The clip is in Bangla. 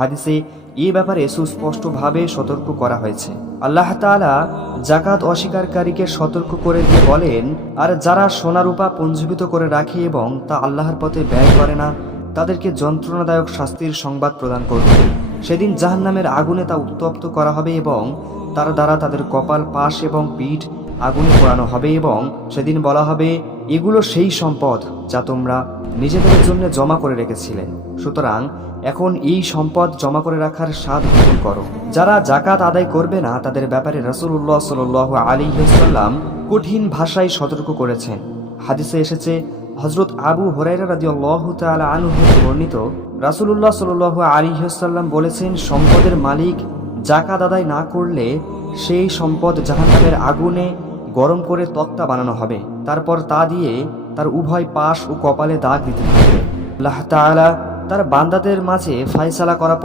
হাদিসে এই ব্যাপারে সুস্পষ্টভাবে সতর্ক করা হয়েছে। আল্লাহ তাআলা যাকাত অস্বীকারীকে সতর্ক করে দিয়ে বলেন, আর যারা সোনারূপা পুঞ্জীভূত করে রাখে এবং তা আল্লাহর পথে ব্যয় করে না, তাদেরকে যন্ত্রণাদায়ক শাস্তির সংবাদ প্রদান করবে। সেদিন জাহান্নামের আগুনে তা উত্তপ্ত করা হবে এবং তার দ্বারা তাদের কপাল, পাশ এবং পিঠ আগুনে পোড়ানো হবে এবং সেদিন বলা হবে, এগুলো সেই সম্পদ যা তোমরা নিজেদের জন্য জমা করে রেখেছিলে। সুতরাং এখন এই সম্পদ জমা করে রাখার স্বাদ গ্রহণ করো। যারা যাকাত আদায় করবে না তাদের ব্যাপারে রাসূলুল্লাহ সাল্লাল্লাহু আলাইহি ওয়াসাল্লাম কঠিন ভাষায় সতর্ক করেছেন। হাদিসে এসেছে, হযরত আবু হুরায়রা রাদিয়াল্লাহু তাআলা আনহু হতে বর্ণিত, রাসূলুল্লাহ সাল্লাল্লাহু আলাইহি ওয়াসাল্লাম বলেছেন, সম্পদের মালিক যাকাত আদায় না করলে সেই সম্পদ জাহান্নামের আগুনে গরম করে তক্তা বানানো হবে, তারপর তা দিয়ে তার উভয় পাশ ও কপালে দাগ দিতে থাকবে। আল্লাহ তাআলা তার বান্দাদের মাঝে ফায়সালা করা